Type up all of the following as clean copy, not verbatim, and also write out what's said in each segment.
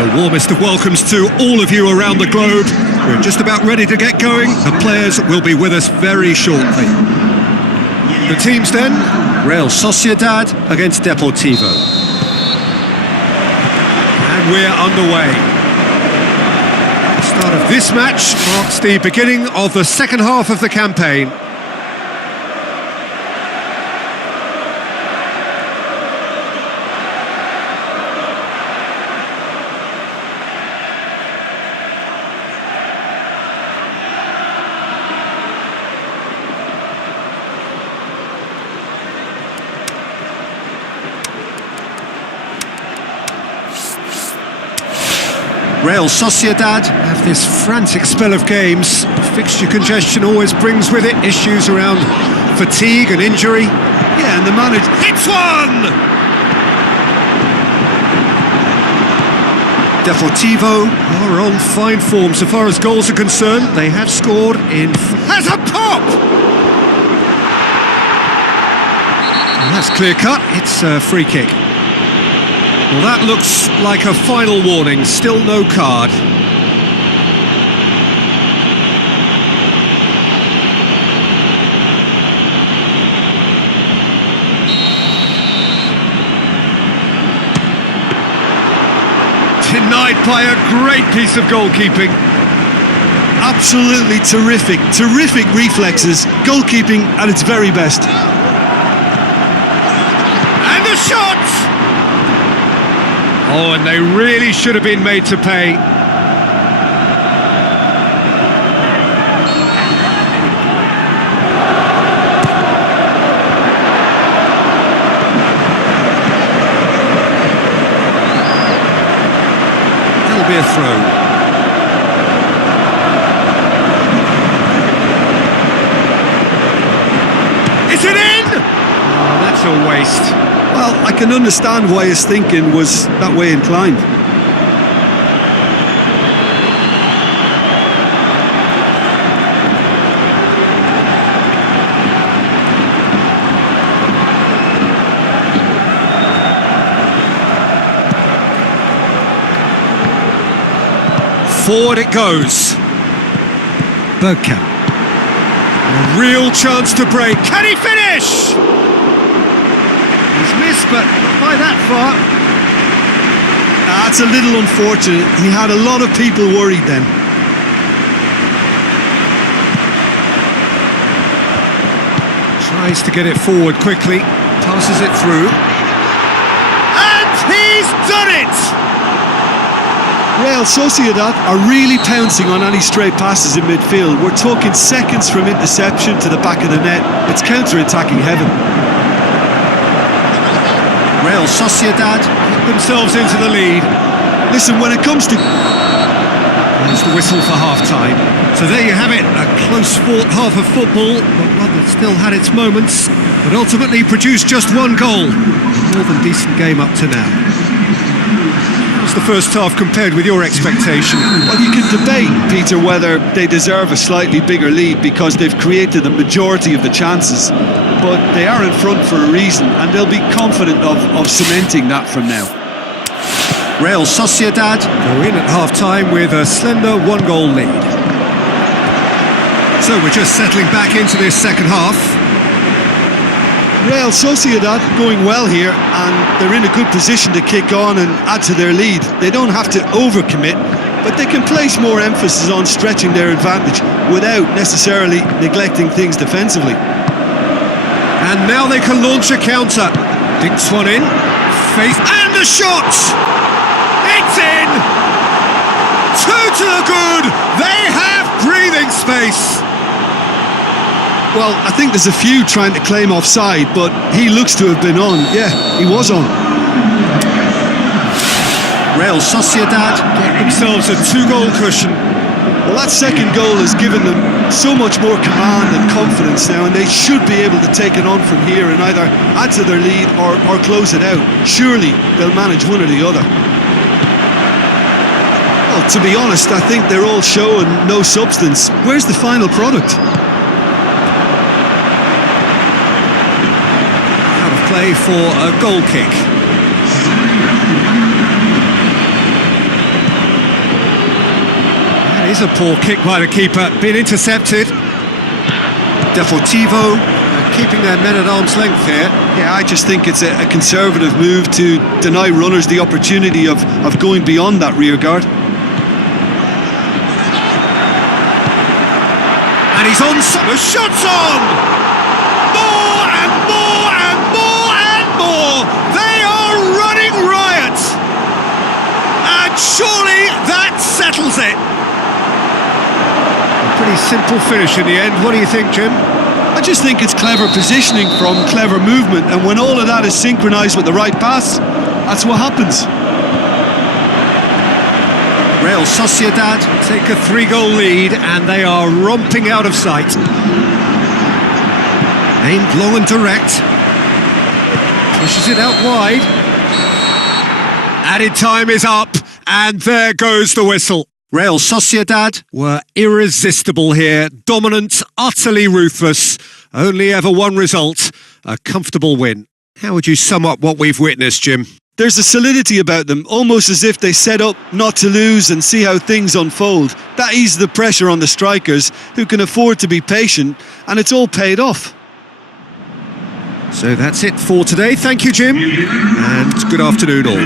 The warmest of welcomes to all of you around the globe. We're just about ready to get going. The players will be with us very shortly. The teams then, Real Sociedad against Deportivo. And we're underway. The start of this match marks the beginning of the second half of the campaign. Real Sociedad have this frantic spell of games. Fixture congestion always brings with it issues around fatigue and injury. Yeah, and the manager hits one! Deportivo are on fine form so far as goals are concerned. They have scored in... Has a pop! And that's clear cut. It's a free kick. Well, that looks like a final warning, still no card. Denied by a great piece of goalkeeping. Absolutely terrific reflexes, goalkeeping at its very best. And the shot! Oh, and they really should have been made to pay. That'll be a throw. Is it in? Oh, that's a waste. Well, I can understand why his thinking was that way inclined. Forward it goes. Bergkamp. A real chance to break. Can he finish? He's missed, but not by that far. That's a little unfortunate. He had a lot of people worried then. Tries to get it forward quickly. Passes it through. And he's done it! Real Sociedad are really pouncing on any stray passes in midfield. We're talking seconds from interception to the back of the net. It's counter-attacking heaven. Real Sociedad put themselves into the lead. Listen, when it comes to... There's the whistle for half-time. So there you have it, a close-fought half of football, but one that still had its moments, but ultimately produced just one goal. A more than decent game up to now. How's the first half compared with your expectation? Well, you can debate, Peter, whether they deserve a slightly bigger lead because they've created the majority of the chances, but they are in front for a reason, and they'll be confident of cementing that from now. Real Sociedad go in at half-time with a slender one-goal lead. So we're just settling back into this second half. Real Sociedad going well here, and they're in a good position to kick on and add to their lead. They don't have to overcommit, but they can place more emphasis on stretching their advantage without necessarily neglecting things defensively. And now they can launch a counter. Dinks one in, face, and a shot! It's in! Two to the good! They have breathing space! Well, I think there's a few trying to claim offside, but he looks to have been on. Yeah, he was on. Real Sociedad get themselves a two-goal cushion. Well, that second goal has given them so much more command and confidence now, and they should be able to take it on from here and either add to their lead or close it out. Surely they'll manage one or the other. Well, to be honest, I think they're all show and no substance. Where's the final product? Play for a goal kick. That is a poor kick by the keeper, been intercepted. Deportivo keeping their men at arm's length here. Yeah, I just think it's a conservative move to deny runners the opportunity of going beyond that rear guard. And he's on, the shot's on! More and more and more and more! They are running riot! And surely that settles it! A pretty simple finish in the end. What do you think, Jim? I just think it's clever positioning from clever movement, and when all of that is synchronised with the right pass, that's what happens. Real Sociedad take a 3-goal lead and they are romping out of sight. Aimed long and direct. Pushes it out wide. Added time is up and there goes the whistle. Real Sociedad were irresistible here. Dominant, utterly ruthless. Only ever one result. A comfortable win. How would you sum up what we've witnessed, Jim? There's a solidity about them, almost as if they set up not to lose and see how things unfold. That eases the pressure on the strikers, who can afford to be patient, and it's all paid off. So that's it for today. Thank you, Jim, and good afternoon all.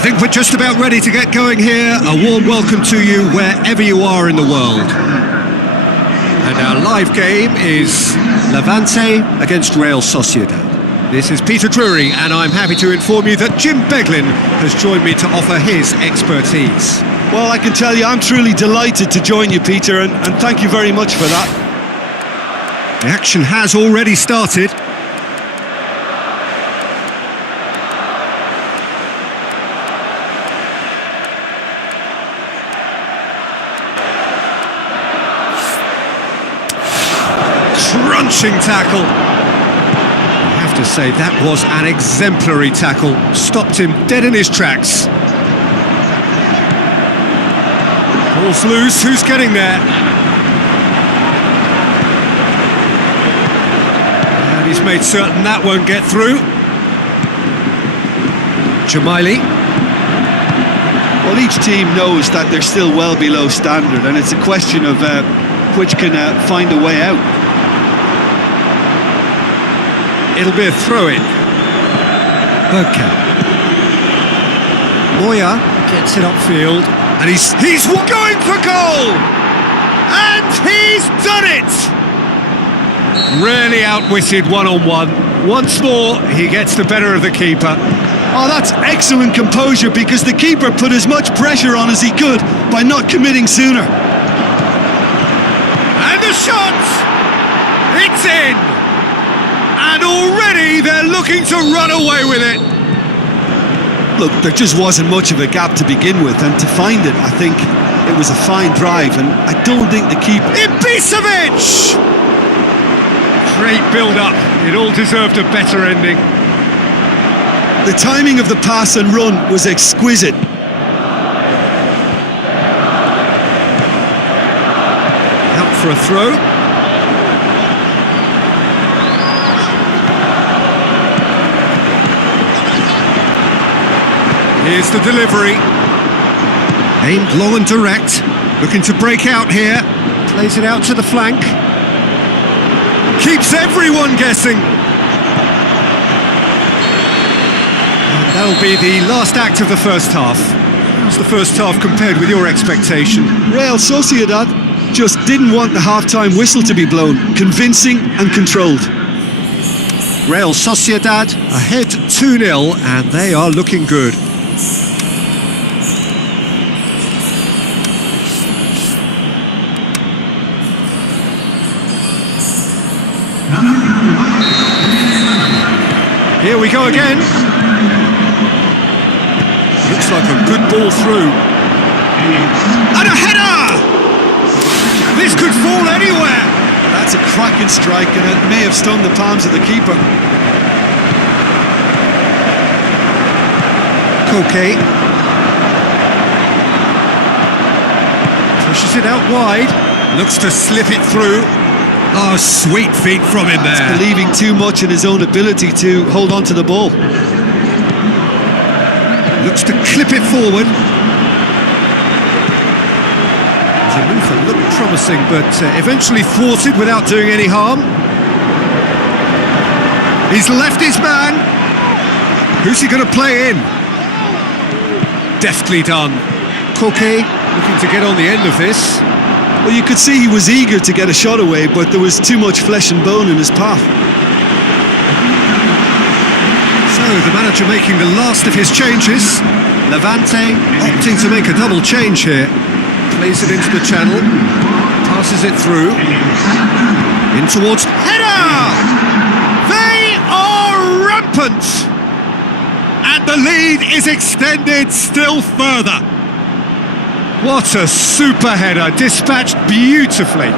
I think we're just about ready to get going here. A warm welcome to you wherever you are in the world. And our live game is Levante against Real Sociedad. This is Peter Drury, and I'm happy to inform you that Jim Beglin has joined me to offer his expertise. Well, I can tell you I'm truly delighted to join you, Peter, and thank you very much for that. The action has already started. Crunching tackle. I have to say, that was an exemplary tackle. Stopped him dead in his tracks. Ball's loose, who's getting there? And he's made certain that won't get through. Jamaili. Well, each team knows that they're still well below standard, and it's a question of which can find a way out. It'll be a throw-in. Okay. Moya gets it upfield, and he's going for goal! And he's done it! Really outwitted one-on-one. Once more, he gets the better of the keeper. Oh, that's excellent composure, because the keeper put as much pressure on as he could by not committing sooner. And the shot! It's in! And already they're looking to run away with it. Look, there just wasn't much of a gap to begin with, and to find it, I think it was a fine drive, and I don't think the keeper... Ibisevic! Great build-up. It all deserved a better ending. The timing of the pass and run was exquisite. Out for a throw. Here's the delivery. Aimed long and direct. Looking to break out here. Plays it out to the flank. Keeps everyone guessing. And that'll be the last act of the first half. How's the first half compared with your expectation? Real Sociedad just didn't want the half-time whistle to be blown. Convincing and controlled. Real Sociedad ahead 2-0, and they are looking good. Here we go again. Looks like a good ball through. And a header! This could fall anywhere. That's a cracking strike, and it may have stung the palms of the keeper. Koke. Pushes it out wide. Looks to slip it through. Oh, sweet feet from him there. He's believing too much in his own ability to hold on to the ball. Looks to clip it forward. It's a move that looked promising, but eventually thwarted without doing any harm. He's left his man. Who's he going to play in? Deftly done. Koke looking to get on the end of this. Well, you could see he was eager to get a shot away, but there was too much flesh and bone in his path. So, the manager making the last of his changes. Levante opting to make a double change here. Plays it into the channel. Passes it through. In towards... Header! They are rampant! And the lead is extended still further. What a super header, dispatched beautifully.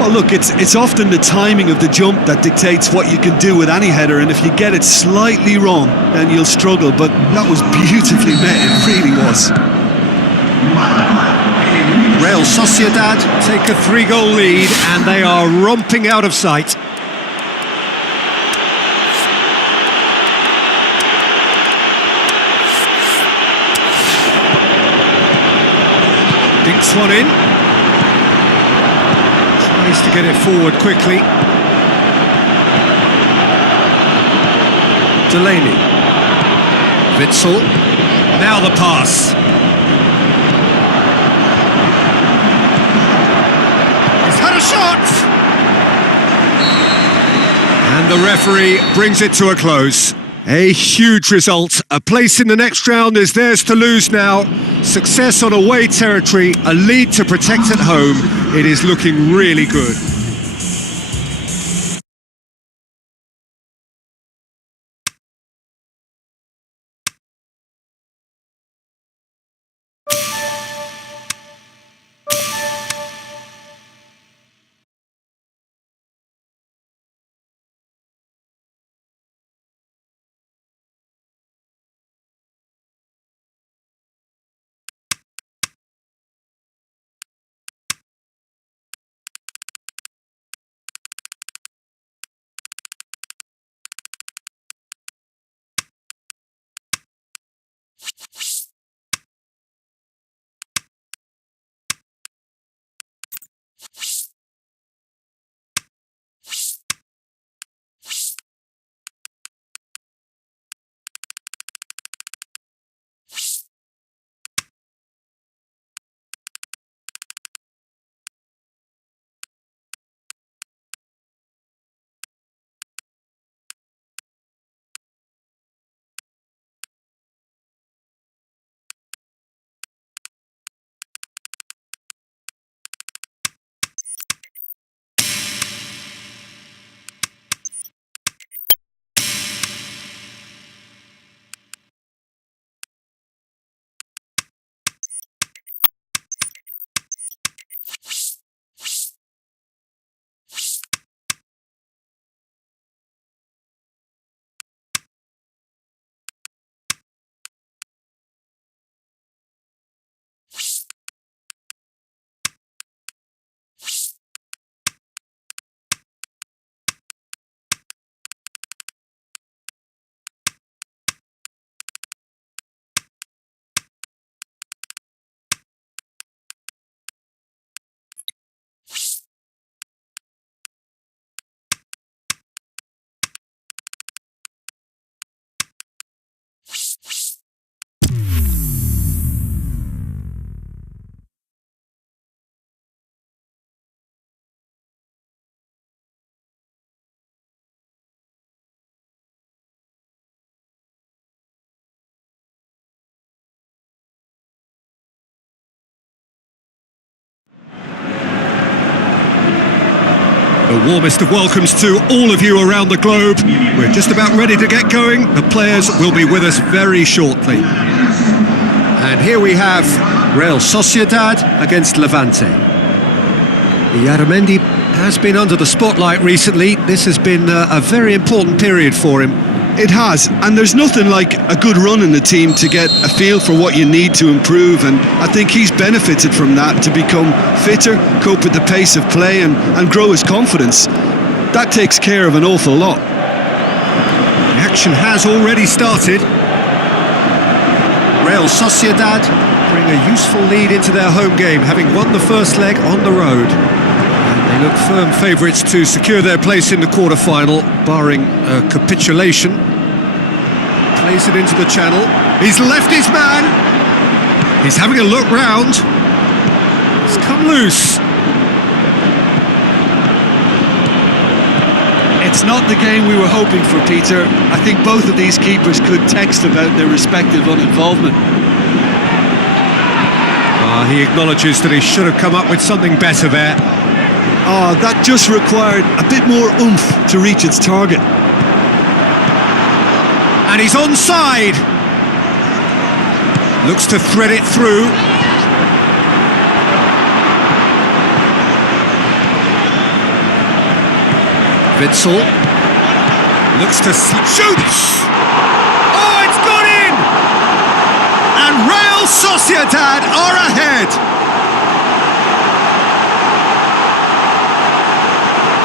Well, look, it's often the timing of the jump that dictates what you can do with any header, and if you get it slightly wrong, then you'll struggle, but that was beautifully met, it really was. Real Sociedad take a 3-goal lead, and they are romping out of sight. Dinks one in. Tries to get it forward quickly. Delaney. Witzel. Now the pass. He's had a shot! And the referee brings it to a close. A huge result. A place in the next round is theirs to lose now. Success on away territory, a lead to protect at home. It is looking really good. The warmest of welcomes to all of you around the globe. We're just about ready to get going. The players will be with us very shortly. And here we have Real Sociedad against Levante. Yaramendi has been under the spotlight recently. This has been a very important period for him. It has, and there's nothing like a good run in the team to get a feel for what you need to improve, and I think he's benefited from that to become fitter, cope with the pace of play and grow his confidence. That takes care of an awful lot. The action has already started. Real Sociedad bring a useful lead into their home game, having won the first leg on the road. They look firm favourites to secure their place in the quarter-final, barring a capitulation. Plays it into the channel. He's left his man. He's having a look round. It's come loose. It's not the game we were hoping for, Peter. I think both of these keepers could text about their respective uninvolvement. He acknowledges that he should have come up with something better there. That just required a bit more oomph to reach its target. And he's onside. Looks to thread it through. Witsel looks to shoots. Oh, it's gone in! And Real Sociedad are ahead.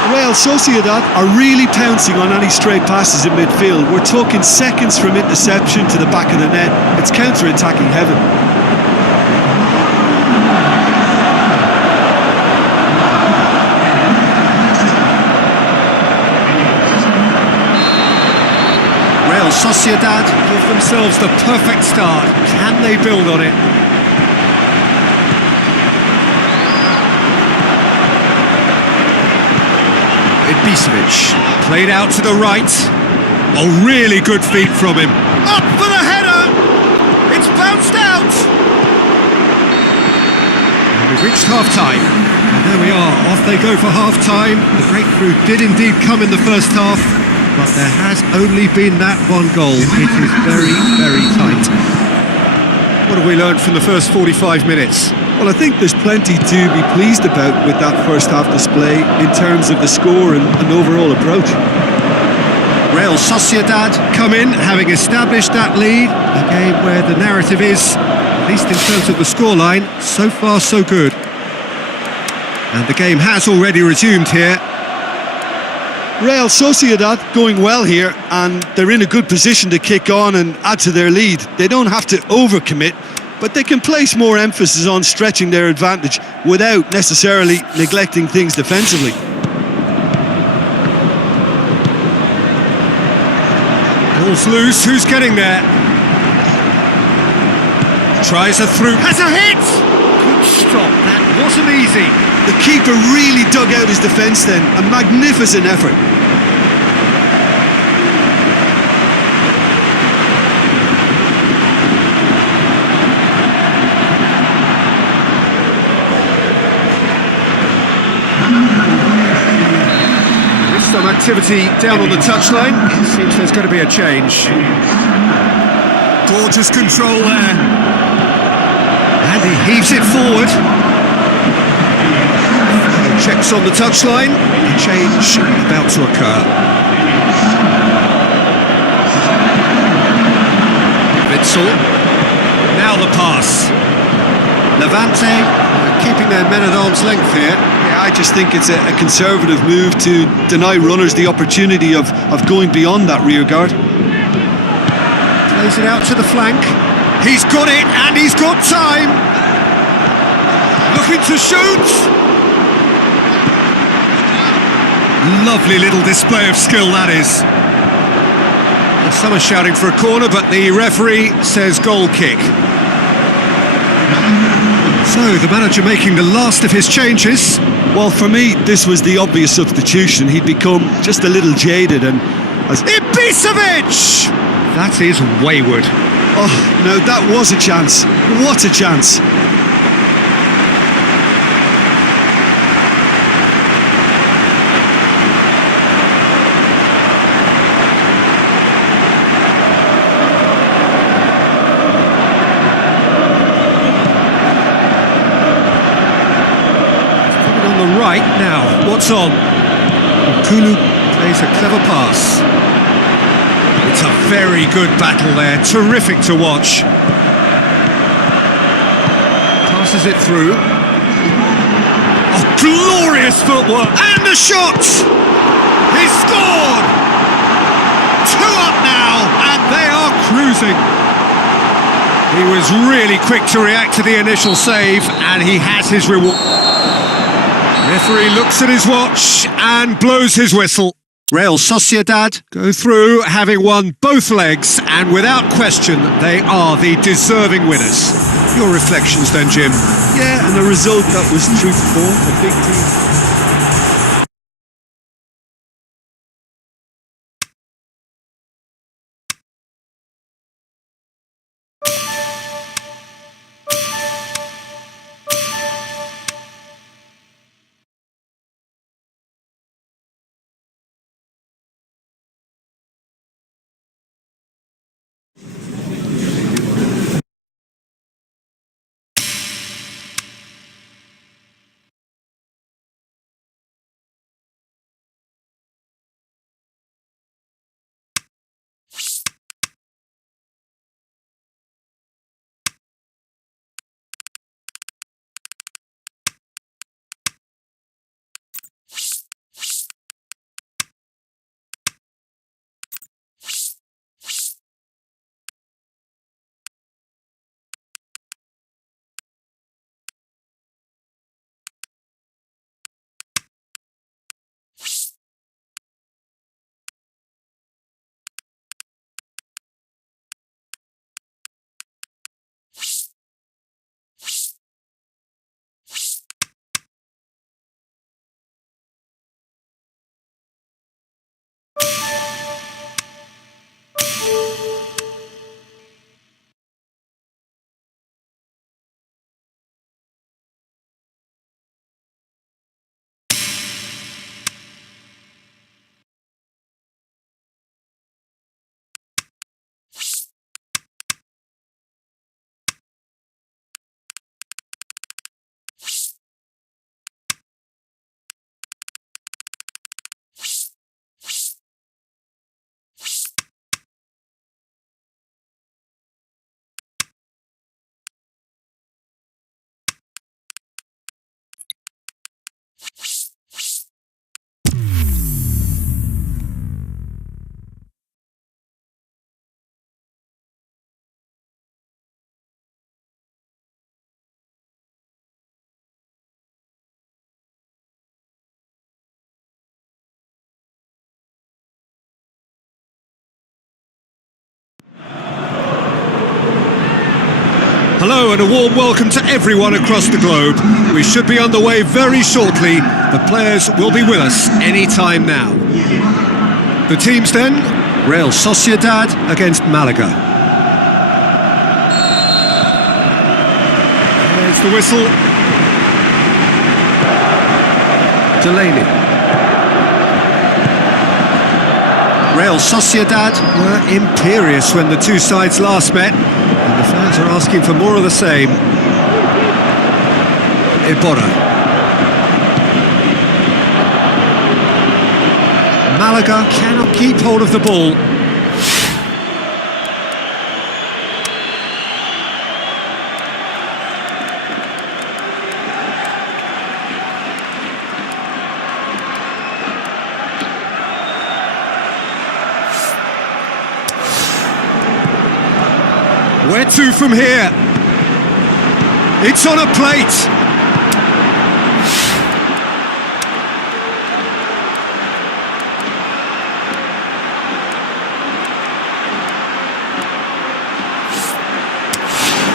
Real Sociedad are really pouncing on any stray passes in midfield. We're talking seconds from interception to the back of the net. It's counter-attacking heaven. Sociedad give themselves the perfect start. Can they build on it? Ibisevic, played out to the right. Oh, really good feet from him. Up for the header! It's bounced out! And we've reached half-time. And there we are, off they go for half-time. The breakthrough did indeed come in the first half, but there has only been that one goal. It is very, very tight. What have we learned from the first 45 minutes? Well, I think there's plenty to be pleased about with that first half display in terms of the score and overall approach. Real Sociedad come in, having established that lead. A game where the narrative is, at least in terms of the scoreline, so far so good. And the game has already resumed here. Real Sociedad going well here, and they're in a good position to kick on and add to their lead. They don't have to overcommit, but they can place more emphasis on stretching their advantage without necessarily neglecting things defensively. Ball's loose, who's getting there? Tries a through, has a hit! Good stop, that wasn't easy. The keeper really dug out his defence then, a magnificent effort. Some activity down on the touchline. It seems there's going to be a change. Gorgeous control there. And he heaves it forward. Checks on the touchline. A change about to occur. Witzel. Now the pass. Levante keeping their men at arm's length here. Yeah, I just think it's a conservative move to deny runners the opportunity of going beyond that rear guard. Plays it out to the flank. He's got it, and he's got time. Looking to shoot. Lovely little display of skill, that is. And some are shouting for a corner, but the referee says goal kick. So, the manager making the last of his changes. Well, for me, this was the obvious substitution. He'd become just a little jaded and... Ibisevic! That is wayward. Oh, no, that was a chance. What a chance. On the right now, what's on? Kulu plays a clever pass. It's a very good battle there, terrific to watch. Passes it through. Oh, glorious footwork, and the shot! He's scored! 2 up now, and they are cruising. He was really quick to react to the initial save, and he has his reward. Referee looks at his watch and blows his whistle. Real Sociedad go through, having won both legs, and without question, they are the deserving winners. Your reflections then, Jim? Yeah, and a result that was true to form, a big team. Hello and a warm welcome to everyone across the globe. We should be underway very shortly. The players will be with us any time now. The teams then, Real Sociedad against Malaga. There's the whistle. Delaney. Real Sociedad were imperious when the two sides last met, and the fans are asking for more of the same. Iborra. Malaga cannot keep hold of the ball. Where to from here? It's on a plate.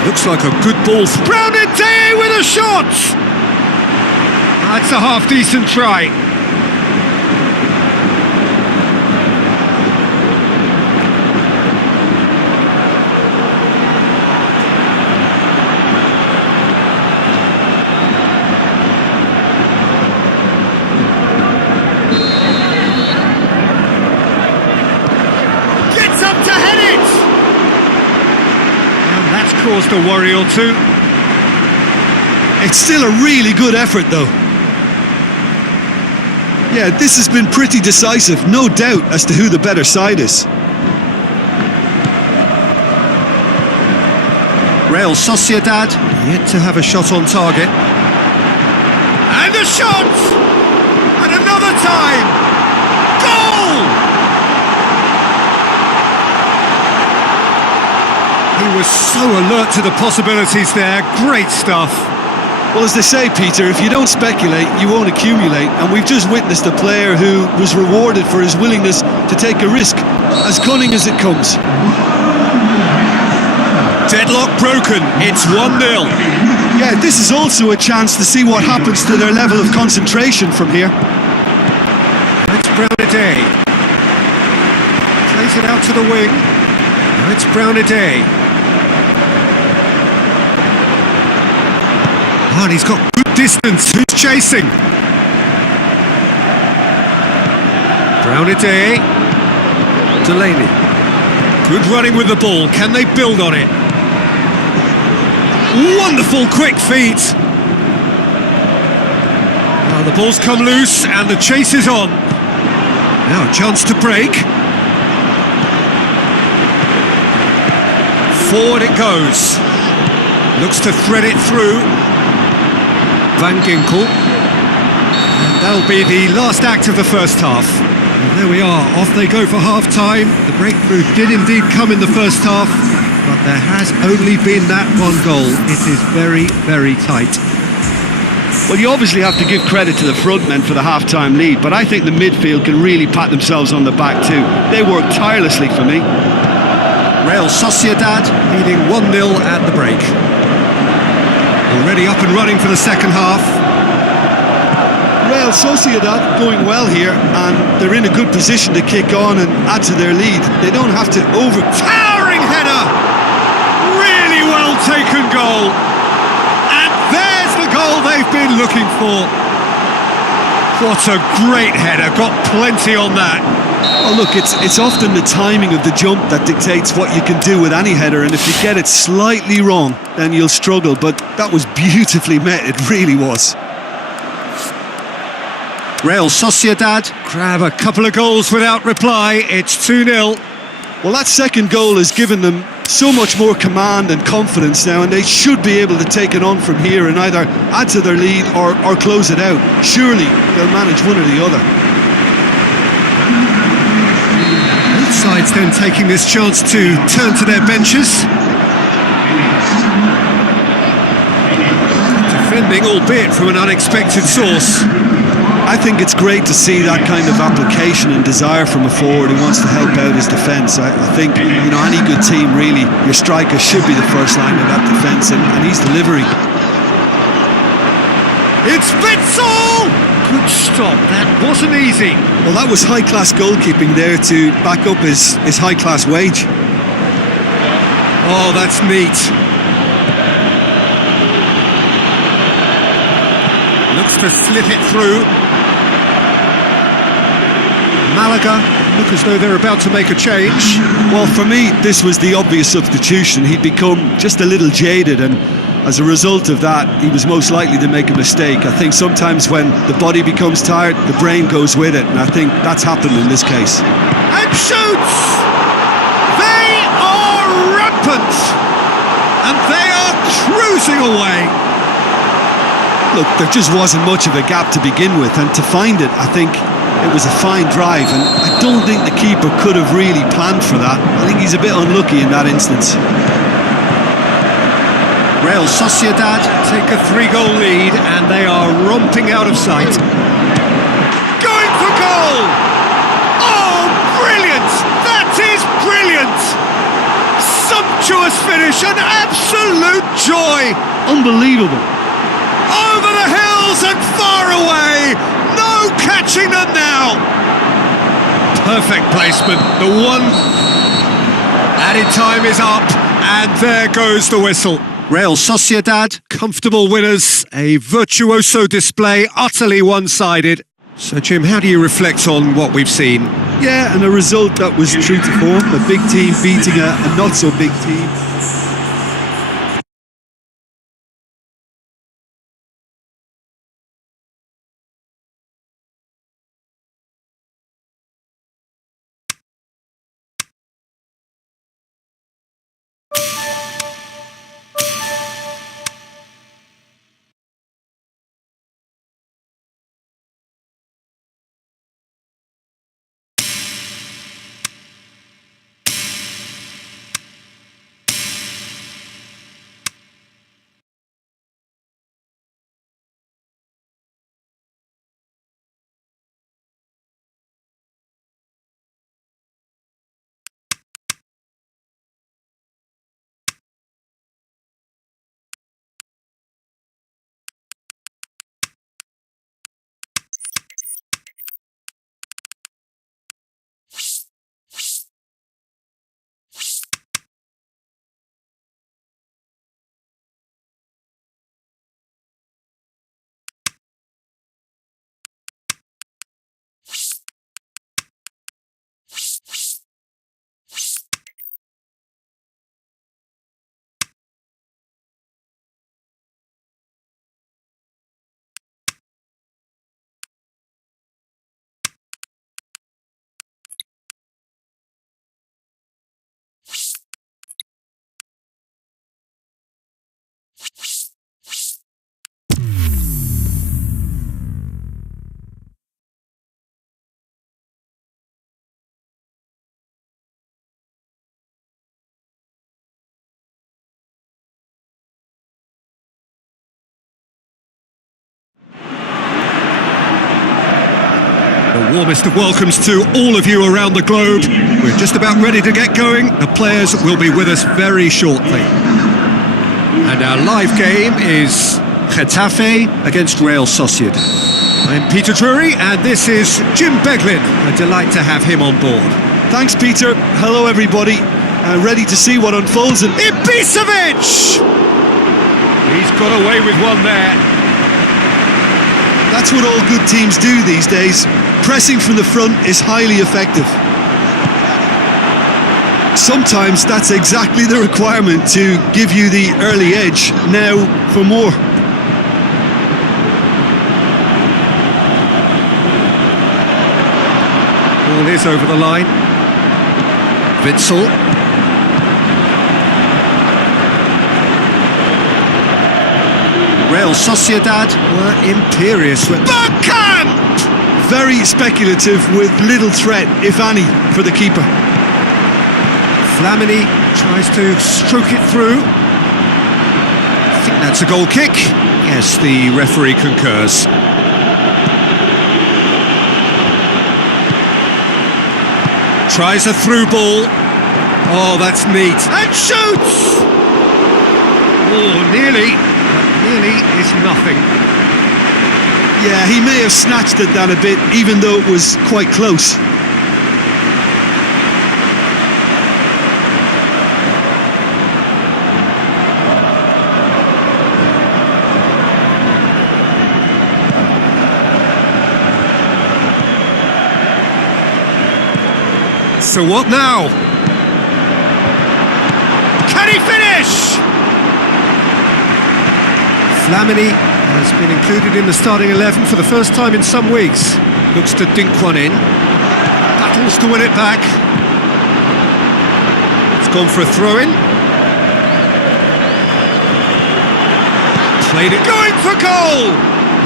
Looks like a good ball. Grounded Day with a shot! That's a half-decent try. Caused a worry or two. It's still a really good effort though. Yeah, this has been pretty decisive, no doubt as to who the better side is. Real Sociedad yet to have a shot on target. And a shot! And another time! Goal! He was so alert to the possibilities there. Great stuff. Well, as they say, Peter, if you don't speculate, you won't accumulate. And we've just witnessed a player who was rewarded for his willingness to take a risk, as cunning as it comes. Deadlock broken. It's 1-0. Yeah, this is also a chance to see what happens to their level of concentration from here. It's Brown-Day. Plays it out to the wing. Now it's Brown-Day. And he's got good distance. Who's chasing? Brown-Day. Delaney. Good running with the ball. Can they build on it? Wonderful quick feet. Well, the ball's come loose and the chase is on. Now a chance to break. Forward it goes. Looks to thread it through. Van Ginkel. And that'll be the last act of the first half. And there we are, off they go for half-time. The breakthrough did indeed come in the first half, but there has only been that one goal. It is very, very tight. Well, you obviously have to give credit to the front men for the half-time lead, but I think the midfield can really pat themselves on the back too. They worked tirelessly for me. Real Sociedad leading 1-0 at the break. Already up and running for the second half. Real Sociedad going well here, and they're in a good position to kick on and add to their lead. They don't have to Towering header! Really well taken goal. And there's the goal they've been looking for. What a great header, got plenty on that. Oh look, it's often the timing of the jump that dictates what you can do with any header, and if you get it slightly wrong, then you'll struggle, but that was beautifully met, it really was. Real Sociedad grab a couple of goals without reply. It's 2-0. Well, that second goal has given them so much more command and confidence now, and they should be able to take it on from here and either add to their lead or close it out. Surely they'll manage one or the other. Both sides then taking this chance to turn to their benches. Defending, albeit from an unexpected source. I think it's great to see that kind of application and desire from a forward who wants to help out his defence. I think, you know, any good team, really, your striker should be the first line of that defence, and he's delivering. It's Witsel! Good stop, that wasn't easy. Well, that was high-class goalkeeping there to back up his high-class wage. Oh, that's neat. Looks to slip it through. Malaga look as though they're about to make a change. Well, for me, this was the obvious substitution. He'd become just a little jaded, and as a result of that, he was most likely to make a mistake. I think sometimes when the body becomes tired, the brain goes with it, and I think that's happened in this case. And shoots! They are rampant! And they are cruising away! Look, there just wasn't much of a gap to begin with, and to find it, I think it was a fine drive, and I don't think the keeper could have really planned for that. I think he's a bit unlucky in that instance. Real Sociedad take a 3-goal lead, and they are romping out of sight. Going for goal! Oh, brilliant! That is brilliant! Sumptuous finish, an absolute joy! Unbelievable. Over the hills and far away! No catching them now! Perfect placement, the one. Added time is up, and there goes the whistle. Real Sociedad, comfortable winners, a virtuoso display, utterly one-sided. So, Jim, how do you reflect on what we've seen? Yeah, and a result that was true to form, a big team beating a not-so-big team. The warmest of welcomes to all of you around the globe. We're just about ready to get going. The players will be with us very shortly. And our live game is Getafe against Real Sociedad. I'm Peter Drury, and this is Jim Beglin. A delight to have him on board. Thanks, Peter. Hello, everybody. Ready to see what unfolds in... Ibisevic! He's got away with one there. That's what all good teams do these days. Pressing from the front is highly effective. Sometimes that's exactly the requirement to give you the early edge. Now for more. Ball is over the line. Witsel. Real Sociedad were imperious with... Bergkamp! Very speculative with little threat, if any, for the keeper. Flamini tries to stroke it through. I think that's a goal kick. Yes, the referee concurs. Tries a through ball. Oh, that's neat. And shoots! Oh, nearly. But nearly is nothing. Yeah, he may have snatched it down a bit, even though it was quite close. So what now? Can he finish? Flamini has been included in the starting 11 for the first time in some weeks. Looks to dink one in. Battles to win it back. It's gone for a throw-in. Played it, going for goal!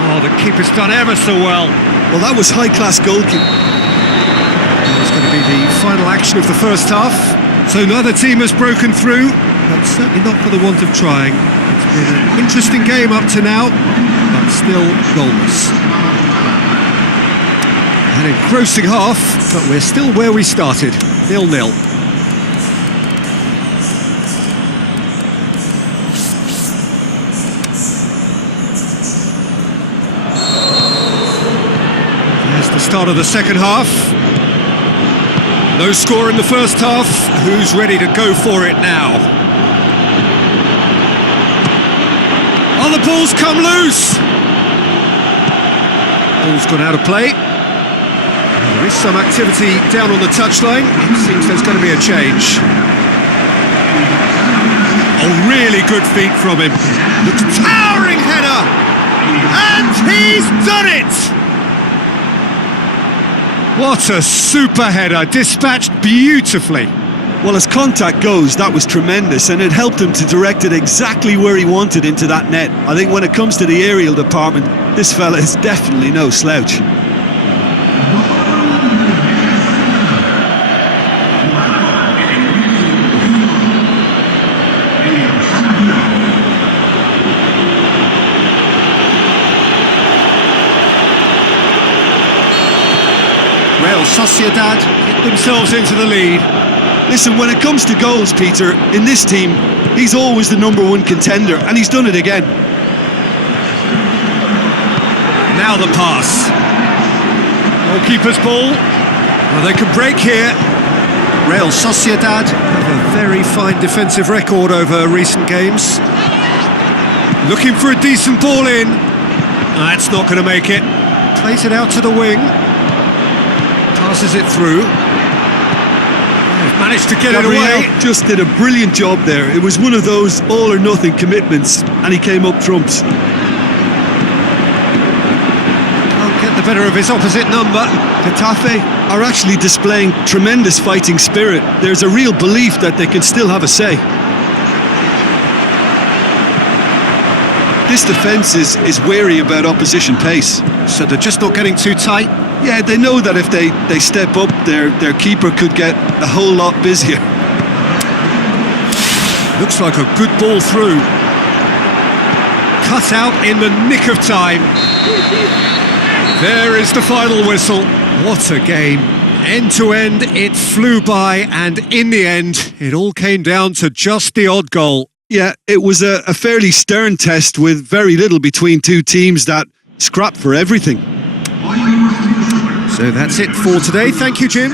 Oh, the keeper's done ever so well. Well, that was high-class goalkeeping. It's going to be the final action of the first half. So neither team has broken through, but certainly not for the want of trying. It's been an interesting game up to now, but still goalless. An engrossing half, but we're still where we started, 0-0. There's the start of the second half. No score in the first half. Who's ready to go for it now? Oh, the ball's come loose! Ball's gone out of play. There is some activity down on the touchline. It seems there's going to be a change. Oh, really good feet from him. The towering header! And he's done it! What a super header, dispatched beautifully. Well, as contact goes, that was tremendous, and it helped him to direct it exactly where he wanted into that net. I think when it comes to the aerial department, this fella is definitely no slouch. Real Sociedad get themselves into the lead. Listen, when it comes to goals, Peter, in this team, he's always the #1 contender, and he's done it again. Now the pass. Goalkeeper's ball. Well, they can break here. Real Sociedad have a very fine defensive record over recent games. Looking for a decent ball in. That's not going to make it. Plays it out to the wing. Passes it through. They've managed to get it away. Just did a brilliant job there. It was one of those all-or-nothing commitments, and he came up trumps. Can't get the better of his opposite number. Getafe are actually displaying tremendous fighting spirit. There's a real belief that they can still have a say. This defence is wary about opposition pace. So they're just not getting too tight. Yeah, they know that if they step up, their keeper could get a whole lot busier. Looks like a good ball through. Cut out in the nick of time. There is the final whistle. What a game. End to end, it flew by, and in the end, it all came down to just the odd goal. Yeah, it was a fairly stern test with very little between two teams that scrapped for everything. So that's it for today. Thank you, Jim.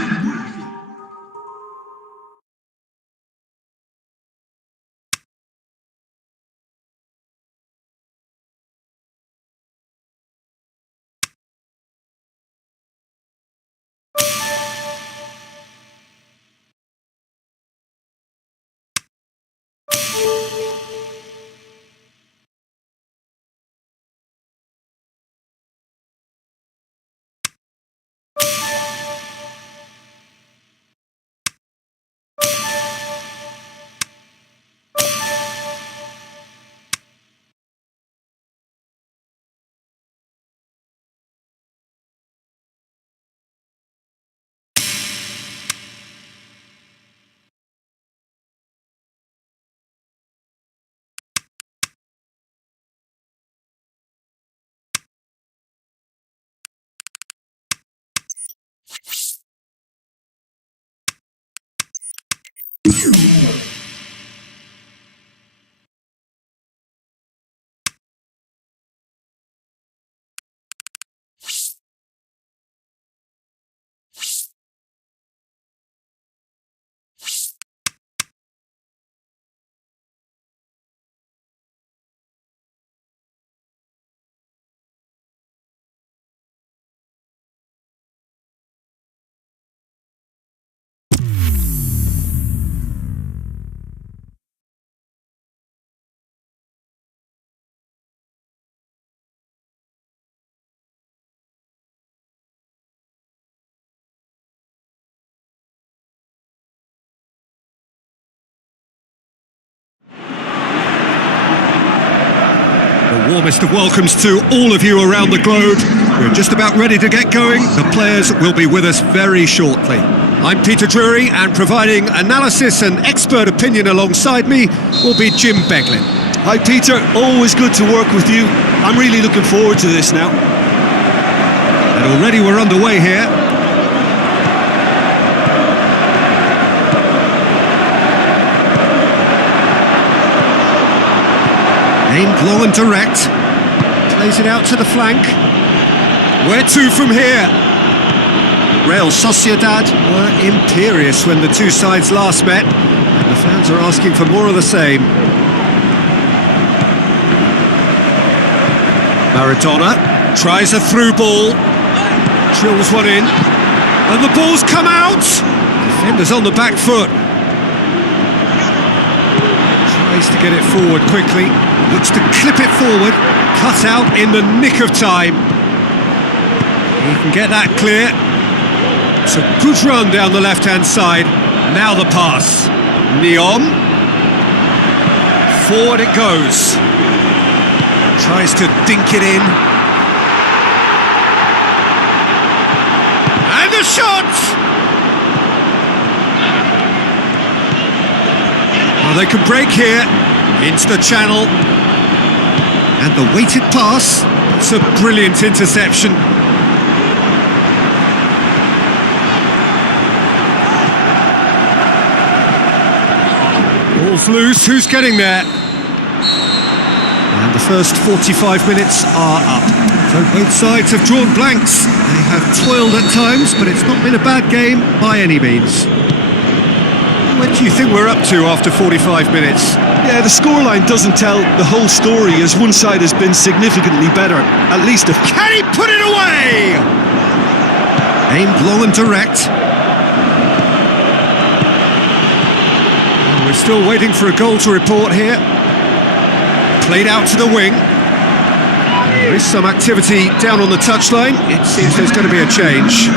The warmest of welcomes to all of you around the globe. We're just about ready to get going. The players will be with us very shortly. I'm Peter Drury, and providing analysis and expert opinion alongside me will be Jim Beglin. Hi Peter, always good to work with you. I'm really looking forward to this now. And already we're underway here. Aimed long and direct. Plays it out to the flank. Where to from here? Real Sociedad were imperious when the two sides last met, and the fans are asking for more of the same. Maradona tries a through ball, drills one in, and the ball's come out! Defender's on the back foot. Tries to get it forward quickly, looks to clip it forward, cut out in the nick of time. He can get that clear. It's a good run down the left-hand side. Now the pass. Neon. Forward it goes. Tries to dink it in. And the shot! Well, they can break here. Into the channel. And the weighted pass. It's a brilliant interception. Ball's loose, who's getting there? And the first 45 minutes are up. So both sides have drawn blanks. They have toiled at times, but it's not been a bad game by any means. What do you think we're up to after 45 minutes? Yeah, the scoreline doesn't tell the whole story, as one side has been significantly better. At least if... Can he put it away? Aimed long and direct. And we're still waiting for a goal to report here. Played out to the wing. There is some activity down on the touchline. It seems there's going to be a change.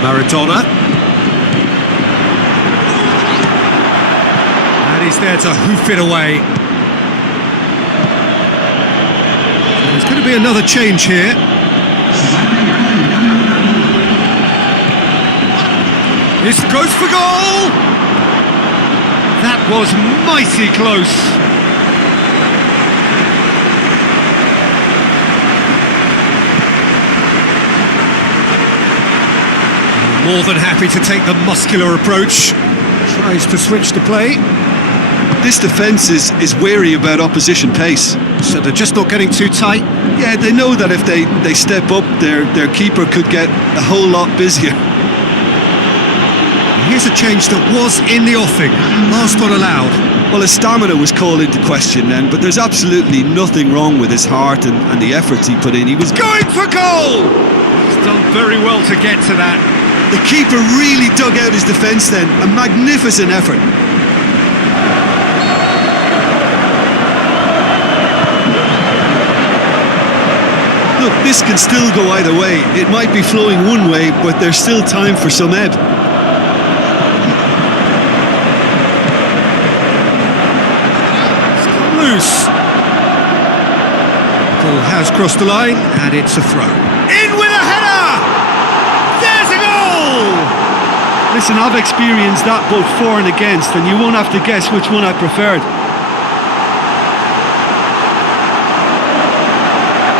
Maradona. And he's there to hoof it away. There's going to be another change here. This goes for goal! That was mighty close. More than happy to take the muscular approach. Tries to switch the play. This defence is wary about opposition pace. So they're just not getting too tight? Yeah, they know that if they step up, their keeper could get a whole lot busier. Here's a change that was in the offing. Last one allowed. Well, his stamina was called into question then, but there's absolutely nothing wrong with his heart and the efforts he put in. He was going for goal! He's done very well to get to that. The keeper really dug out his defence then. A magnificent effort. Look, this can still go either way. It might be flowing one way, but there's still time for some ebb. It's come loose. The ball has crossed the line, and it's a throw. In with a header! There's a goal! Listen, I've experienced that both for and against, and you won't have to guess which one I preferred.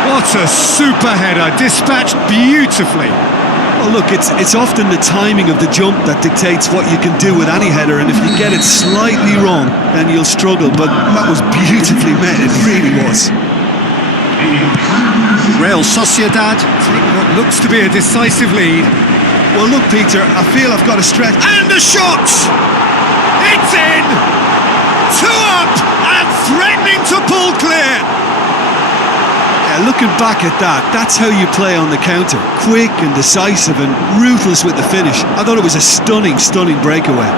What a super header, dispatched beautifully. Well, look, it's often the timing of the jump that dictates what you can do with any header, and if you get it slightly wrong, then you'll struggle. But that was beautifully met, it really was. Real Sociedad take what looks to be a decisive lead. Well, look, Peter, I feel I've got a stretch. And a shot! It's in! 2 up and threatening to pull clear! Yeah, looking back at that, that's how you play on the counter. Quick and decisive and ruthless with the finish. I thought it was a stunning, stunning breakaway.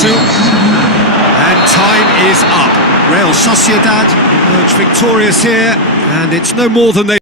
And time is up. Real Sociedad emerge victorious here, and it's no more than they